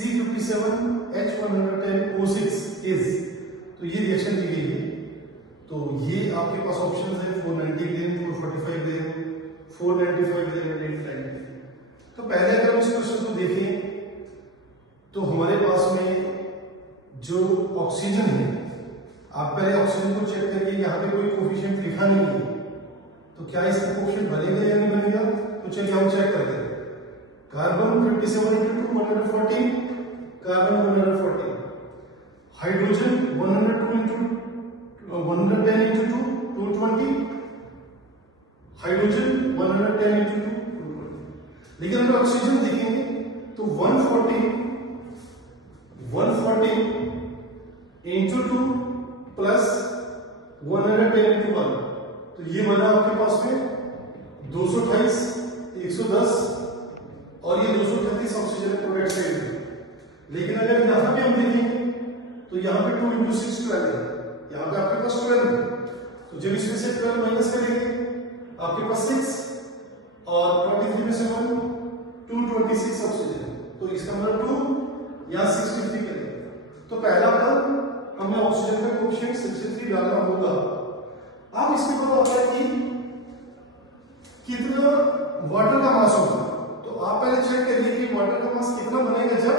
C57H110O6 is, तो ये reaction दी गई है। तो ये आपके पास ऑप्शन है 490 ग्राम, 445 ग्राम, 495 ग्राम, 890। तो पहले अगर हम इस क्वेश्चन को देखें तो हमारे पास में जो ऑक्सीजन है, आप पहले ऑक्सीजन को चेक करिए, यहाँ पे कोई कोफिशिएंट लिखा नहीं है, तो क्या इसका कोफिशिएंट बनेगा या नहीं बनेगा? तो चलिए हम चेक करते हैं। Carbon 57 × 2 140, carbon 140, hydrogen 102 × 110 × 2 220, hydrogen 110 × 2 220। लेकिन अगर ऑक्सीजन देखेंगे तो 140 × 2 प्लस 110 × 1, तो ये बना आपके पास में 228, 110 और ये 238 ऑक्सीजन प्रोडक्ट साइड है। लेकिन अगर यहाँ पे हम देखेंगे तो यहाँ पे 2 × 6 12 है, यहाँ पे आपके पास 12 है, तो जब इसमें से 12 माइनस करेंगे आपके पास 6 और 23 में से 1 226 ऑक्सीजन, तो इसका मतलब 2 या 63 करेंगे। तो पहला पद हमें ऑक्सीजन का कोएफिशिएंट 63 डालना होगा। अब इसके बाद आता है कि कितना वाटर का मास होगा, तो आप पहले चेक करिए कि वाटर का मास कितना बनेगा जब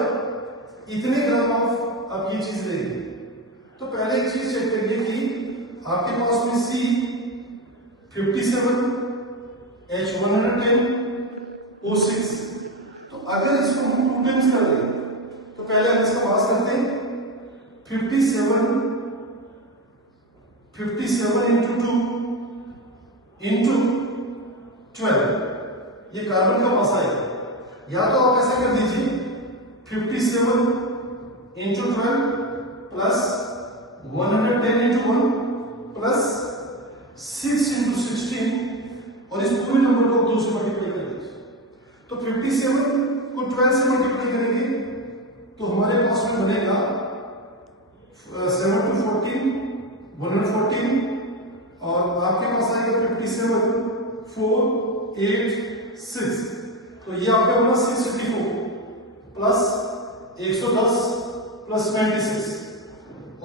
इतने ग्राम ऑफ आप ये चीज लेंगे। तो पहले एक चीज चेक करिए कि आपके पास में C57H110O6, तो अगर इसको हम 2 टाइम्स कर दें तो पहले हम इसका मास करते हैं 57 × 2 × 12, ये कार्बन का मास आएगा। या तो आप ऐसा कर दीजिए 57 × 12 प्लस 110 × 1 प्लस 6 × 16 और इस पूरे नंबर को 2 से मल्टीप्लाई कर दीजिए। तो 57 को 12 से मल्टीप्लाई करेंगे तो हमारे पास में बनेगा 7 × 14 114 और आपके पास आएगा 57 4 8 6, तो ये आपका बना 654 प्लस 110 प्लस 26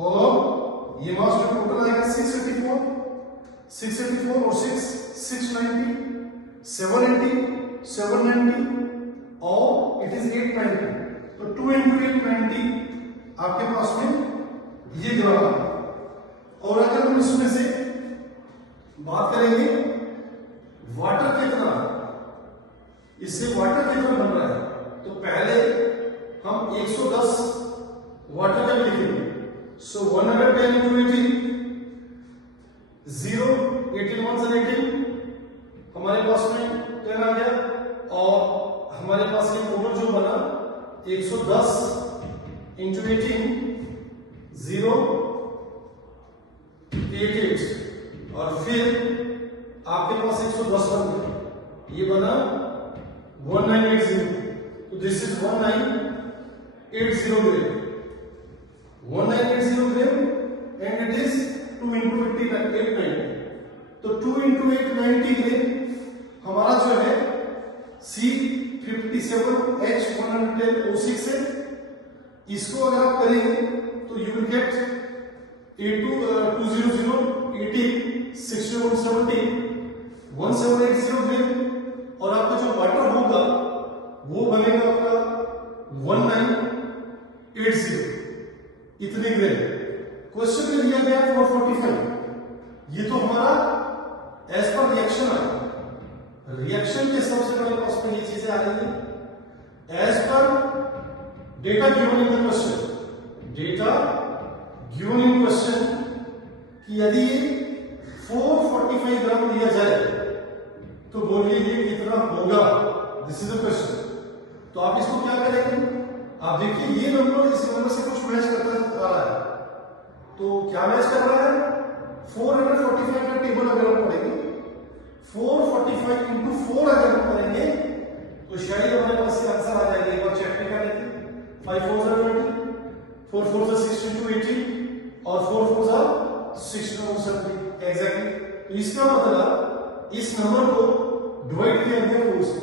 और ये मास में टोटल आएगा 684 और 6 690 780 790 और इट इज 890, तो 2 × 890 आपके पास में ये ग्राम है। और अगर हम इसमें से बात करेंगे वाटर कितना, इससे वाटर कितना बन रहा है, तो पहले हम 110 वाटर का लिखेंगे। सो 110 × 18 0 18 1 18, हमारे पास में 10 आ गया और हमारे पास ये टोटल जो बना 110 × 18 0 88 और फिर आपके पास 110 बन गया, ये बना 1980, तो this is 1980 gram, 1980 gram and it is 2 × 890, तो 2 × 890 ग्राम हमारा जो है C57H110O6 है। इसको अगर आप करेंगे तो यू विल गेट 200 80 6170 1780 ग्राम और आपका जो वाटर होगा वो बनेगा आपका 1980 इतने ग्राम। क्वेश्चन में दिया गया 445, ये तो हमारा एज पर रिएक्शन आया, रिएक्शन के हिसाब से हमारे पास में ये चीजें आ रही है as per data given in the question, data given in question कि यदि ये 445 ग्राम लिया जाए तो बोलिए ये कितना होगा, दिस इज द क्वेश्चन। तो आप इसको क्या करेंगे, आप देखिए ये नंबर इस नंबर से कुछ मैच करता आ रहा है, तो क्या मैच कर रहा है 445 का टेबल अगर हम पढ़ेंगे 445 × 4 अगर हम करेंगे तो शायद हमारे पास ये आंसर आ जाएगा। एक बार चेक भी कर लेते हैं, 5 4 20, 4 4 6 × 80 और 4 4 6 70 एग्जैक्टली। तो इसका मतलब इस नंबर को डिवाइड किया गया 4 से,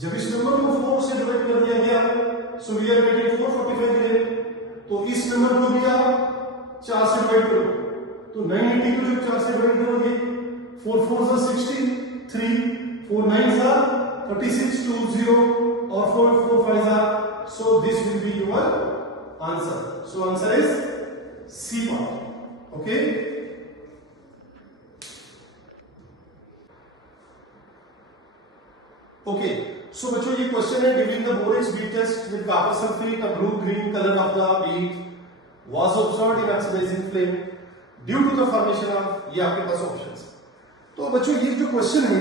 जब इस नंबर को 4 से डिवाइड कर दिया गया सो वी आर गेटिंग 445 ग्राम। तो इस नंबर को भी आप 4 से डिवाइड करो, तो 980 को जब 4 से डिवाइड करोगे 4 4 जा 60, 3 4 9 जा 36, 2 0 और 4 4 5 जा, so this will be your answer. So answer is C part. Okay. Okay. So बच्चों ये क्वेश्चन है, during the borax bead test with copper sulfate, a blue green color of the bead was observed in oxidizing flame due to the formation of, ये आपके पास options. तो बच्चों ये जो question है,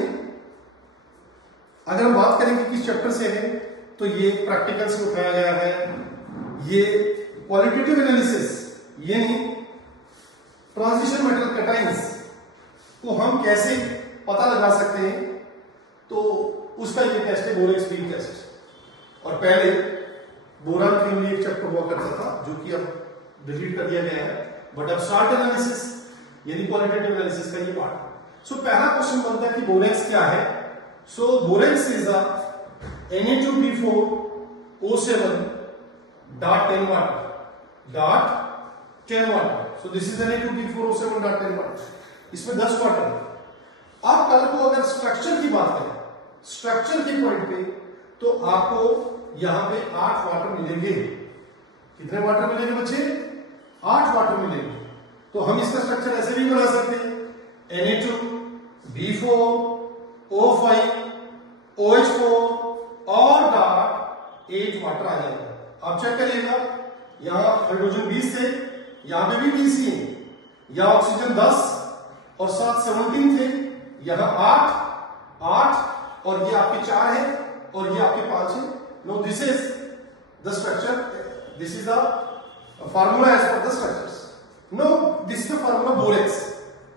अगर हम बात करेंगे किस चैप्टर से है, तो ये प्रैक्टिकल से उठाया गया है। ये क्वालिटेटिव एनालिसिस यानी ट्रांजिशन मेटल कैटायंस को हम कैसे पता लगा सकते हैं, तो उसका ये टेस्ट है बोरेक्स बीड टेस्ट। और पहले बोरान क्रीमली एक चैप्टर हुआ करता था जो कि अब डिलीट कर दिया गया है, बट अब स्टार्ट एनालिसिस यानी क्वालिटेटिव एनालिसिस का ये पार्ट। सो पहला क्वेश्चन बनता है कि बोरेक्स क्या है। So borax is a Na2B4O7 dot 10 water. So this is Na2B4O7 dot 10 water. इसमें 10 वाटर है। अब कल को अगर स्ट्रक्चर की बात करें, स्ट्रक्चर के पॉइंट पे, तो आपको यहां पे 8 वाटर मिलेंगे। कितने वाटर मिलेंगे बच्चे? 8 वाटर मिलेंगे। तो हम इसका स्ट्रक्चर ऐसे भी बना सकते हैं, Na2B4O5 OH4 और डॉट 8 वाटर आ जाएगा। आप चेक करिएगा, यहां हाइड्रोजन 20 थे, यहां पे भी 20 ही है, यहां ऑक्सीजन 10 और 7 17 थे, यहां 8 और ये आपके 4 है और ये आपके 5 है। No this is the structure, this is the formula as per the structures. No this is the formula borax.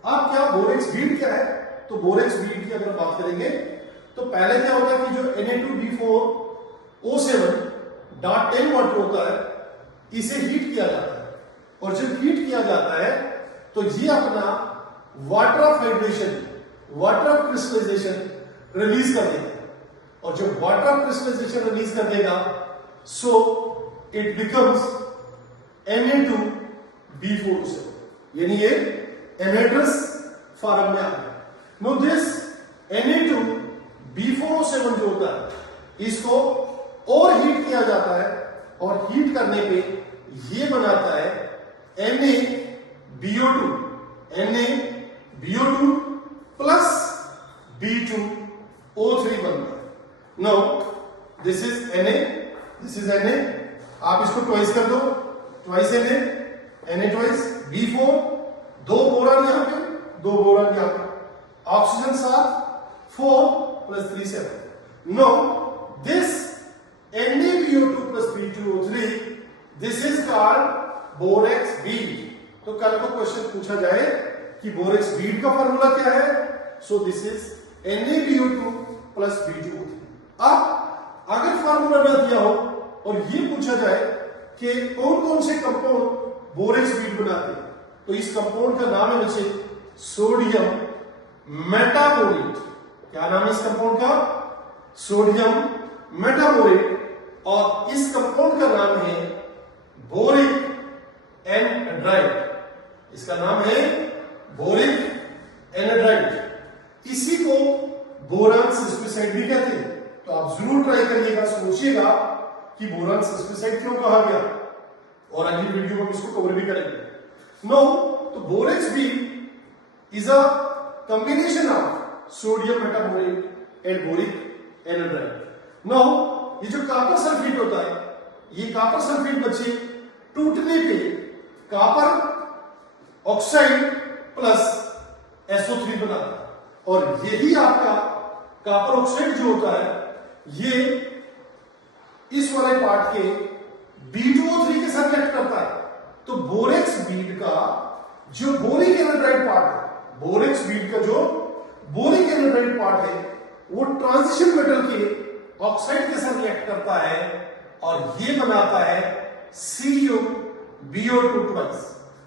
अब क्या बोरेक्स बीड क्या है, तो बोरेक्स बीड की अगर बात करेंगे तो पहले क्या होता है कि जो Na2B4O7 डॉट 10 वाटर होता है, इसे हीट किया जाता है, और जब हीट किया जाता है तो ये अपना water of hydration, water of crystallization release कर देगा, और जब वाटर ऑफ क्रिस्टलाइजेशन रिलीज कर देगा, सो इट बिकम्स Na2B4O7, यानी ये एनहाइड्रस फॉर्म में आ गया। नो दिस Na2B4O7 जो होता है, इसको और हीट किया जाता है, और हीट करने पे ये बनाता है NaBO2 प्लस B2O3 बनता है। नो दिस इज Na, आप इसको ट्वाइस कर दो, twice Na twice B4, 2 boron यहां पे, 2 बोरान यहां पे, oxygen 7, 4 plus 3 7। No this NaBO2 plus B2O3, this is called borax bead. तो कल को क्वेश्चन पूछा जाए कि बोरेक्स बीड का फार्मूला क्या है, so this is NaBO2 plus B2O3। अब अगर फार्मूला ना दिया हो और ये पूछा जाए कि कौन कौन से कंपाउंड बोरेक्स बीड बनाते हैं, तो इस कंपाउंड का नाम है बच्चे सोडियम मेटाबोरेट। क्या नाम है इस कंपाउंड का? Sodium metaborate. और इस कंपाउंड का नाम है बोरिक एनहाइड्राइड। इसका नाम है बोरिक एनहाइड्राइड। इसी को बोरान सल्फेट भी कहते हैं। तो आप जरूर ट्राई करिएगा, सोचिएगा कि बोरान सल्फेट क्यों कहा गया, और अगली वीडियो में हम इसको कवर भी करेंगे। नो, तो borax bead is a combination of sodium metaborate and boric anhydride. No, ये जो कॉपर सल्फेट होता है, ये कॉपर सल्फेट बच्चे टूटने पे कॉपर ऑक्साइड प्लस SO3 बनाता है, और यही आपका कॉपर ऑक्साइड जो होता है, ये इस वाले पार्ट के B2O3 के साथ रिएक्ट करता है। तो बोरेक्स बीड का जो बोरिक एनहाइड्राइड पार्ट है, बोरेक्स बीड का जो बोरिक एनहाइड्राइड पार्ट है, वो ट्रांजिशन मेटल के ऑक्साइड के साथ रिएक्ट करता है, और ये बनाता है CuBO2 ट्वाइस,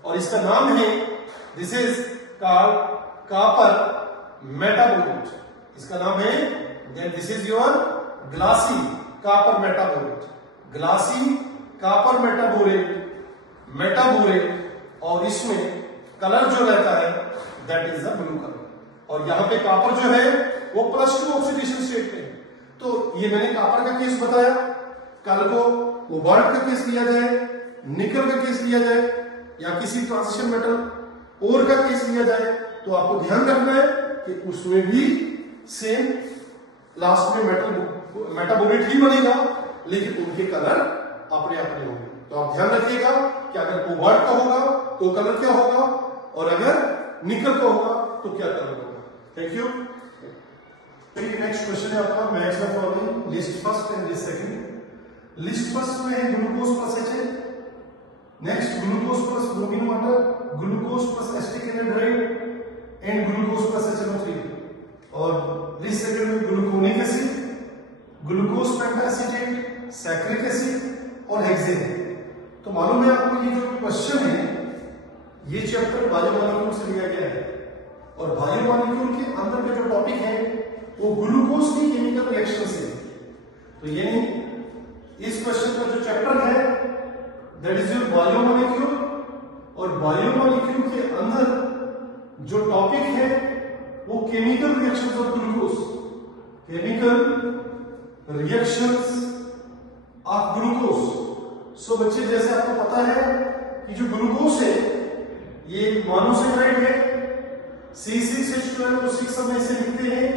और इसका नाम है, this is called copper metaborate. इसका नाम है, this is your glassy copper metaborate. Glassy copper metaborate और इसमें कलर जो रहता है that is the blue colour. और यहां पे कॉपर जो है वो +2 ऑक्सीडेशन स्टेट में। तो ये मैंने कॉपर का केस बताया, कल को कोबाल्ट का केस लिया जाए, निकल का केस लिया जाए या किसी ट्रांजिशन मेटल ओर का केस लिया जाए तो आपको ध्यान रखना है कि उसमें भी सेम लास्ट में मेटाबोरेट ही बनेगा, लेकिन उनके कलर अपने अपने होंगे। तो आप ध्यान रखिएगा कि अगर कोबाल्ट का होगा तो कलर क्या होगा और अगर निकल का होगा तो क्या कलर होगा। Thank you. नेक्स्ट क्वेश्चन है आपका, match the following, list first and list second. List first में है glucose plus HA, next glucose plus bromine water, glucose plus acetic anhydride and glucose plus HNO3। और list second में gluconic acid, glucose पेंटाएसिटेट, saccharic acid और hexane. तो मालूम है आपको ये जो क्वेश्चन है ये चैप्टर बायोमॉलिक्यूल से लिया गया है और बायोमॉलिक्यूल के अंदर का जो टॉपिक है वो ग्लूकोज की केमिकल रिएक्शन से। तो यानी इस क्वेश्चन का जो चैप्टर है दैट इज योर बायोमॉलिक्यूल, और बायोमॉलिक्यूल के अंदर जो टॉपिक है वो chemical reactions of glucose, chemical reactions of glucose. So बच्चे जैसे आपको पता है कि जो ग्लूकोज है ये मोनोसेकेराइड है, C6H12 को 6 समय से लिखते हैं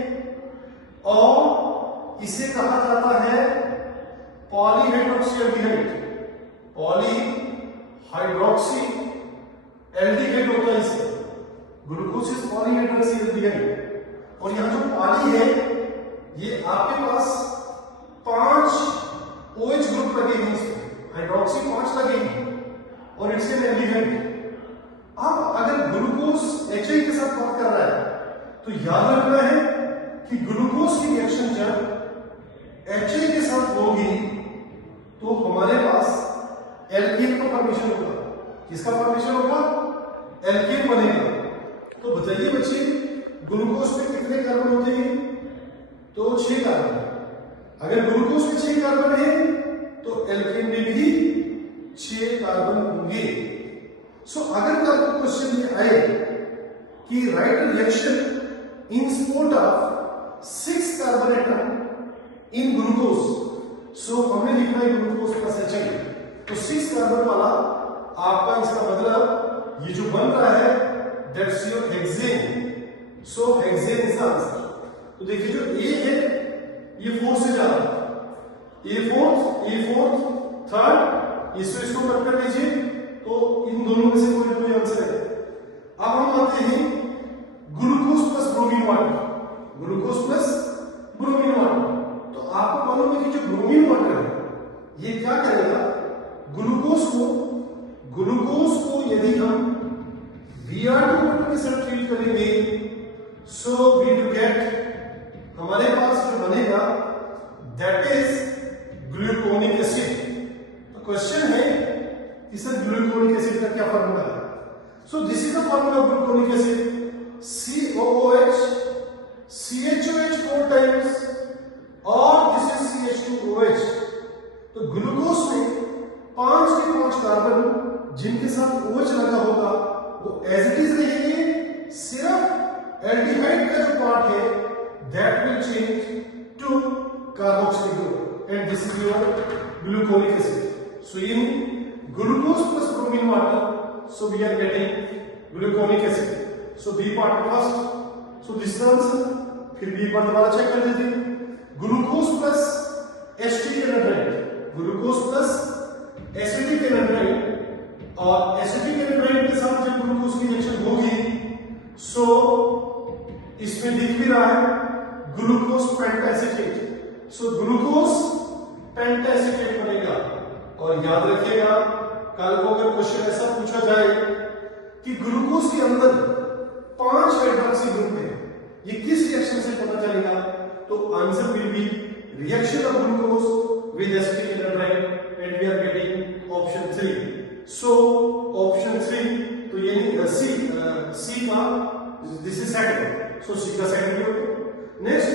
और इसे कहा जाता है पॉलीहाइड्रोक्सी एल्डिहाइड। पॉलीहाइड्रोक्सी एल्डिहाइड होता है इसे, ग्लूकोज इज पॉलीहाइड्रोक्सी एल्डिहाइड। और यहां जो पॉली है ये आपके पास 5 OH ग्रुप लगे हैं, इसमें हाइड्रोक्सी 5 लगेगी और इट्स एन एल्डिहाइड। अब अगर ग्लूकोज HA के साथ बात कर रहा है तो याद रखना है कि ग्लूकोज की रिएक्शन जब HA के साथ होगी तो हमारे पास एल्केन का फॉर्मेशन होगा। किसका फॉर्मेशन होगा? एल्केन बनेगा। तो बताइए बच्चे ग्लूकोज में कितने कार्बन होते हैं? तो 6 कार्बन। अगर ग्लूकोज में 6 कार्बन है तो एल्केन में भी 6 कार्बन होंगे। सो अगर आपको क्वेश्चन ये आए कि write reaction in support of 6 carbon atom in glucose, so हमें लिखना है ग्लूकोज प्लस HA। तो 6 कार्बन वाला आपका इसका मतलब ये जो बन रहा है that's your hexane. So hexane is the answer. तो देखिए जो A है ये 4 से जा रहा है, A4 थर्ड, इसको कट कर लीजिए तो इन दोनों में से कोई आंसर है। अब हम आते हैं glucose plus bromine water, glucose plus bromine water. तो आपको मालूम है कि जो ब्रोमीन वाटर है ये क्या करेगा, ग्लूकोज को यदि हम Br2 के साथ ट्रीट करेंगे सो वी विल गेट, हमारे पास जो बनेगा दैट इज ग्लूकोनिक एसिड। तो क्वेश्चन है इस ग्लूकोनिक एसिड का क्या फार्मूला है? So this is the formula of gluconic acid, COOH CHOH 4 times और दिस इज CH2OH। तो ग्लूकोज में 5 के 5 कार्बन जिनके साथ OH लगा होगा वो एज इट इज रहेंगे, सिर्फ एल्डिहाइड का जो पार्ट है that will change to carboxylic group and this is your gluconic acid. So ये glucose plus bromine water, so we are getting gluconic acid. So B part first, so this is the answer. फिर B part दोबारा check कर लेते हैं, glucose plus acetic anhydride, glucose plus acetic anhydride और acetic anhydride के साथ जब glucose की रिएक्शन होगी सो इसमें दिख भी रहा है ग्लूकोज पेंटाएसिटेट। सो ग्लूकोज पेंटाएसिटेट बनेगा। और याद रखिएगा कल को अगर क्वेश्चन ऐसा पूछा जाए कि ग्लूकोज के अंदर 5 हाइड्रोक्सी ग्रुप है, ये किस रिएक्शन से पता चलेगा? तो answer will be reaction of glucose with acetic anhydride and we are getting option 3। So option 3 तो यानी सी का this is second, so C का सेकंड होगा। नेक्स्ट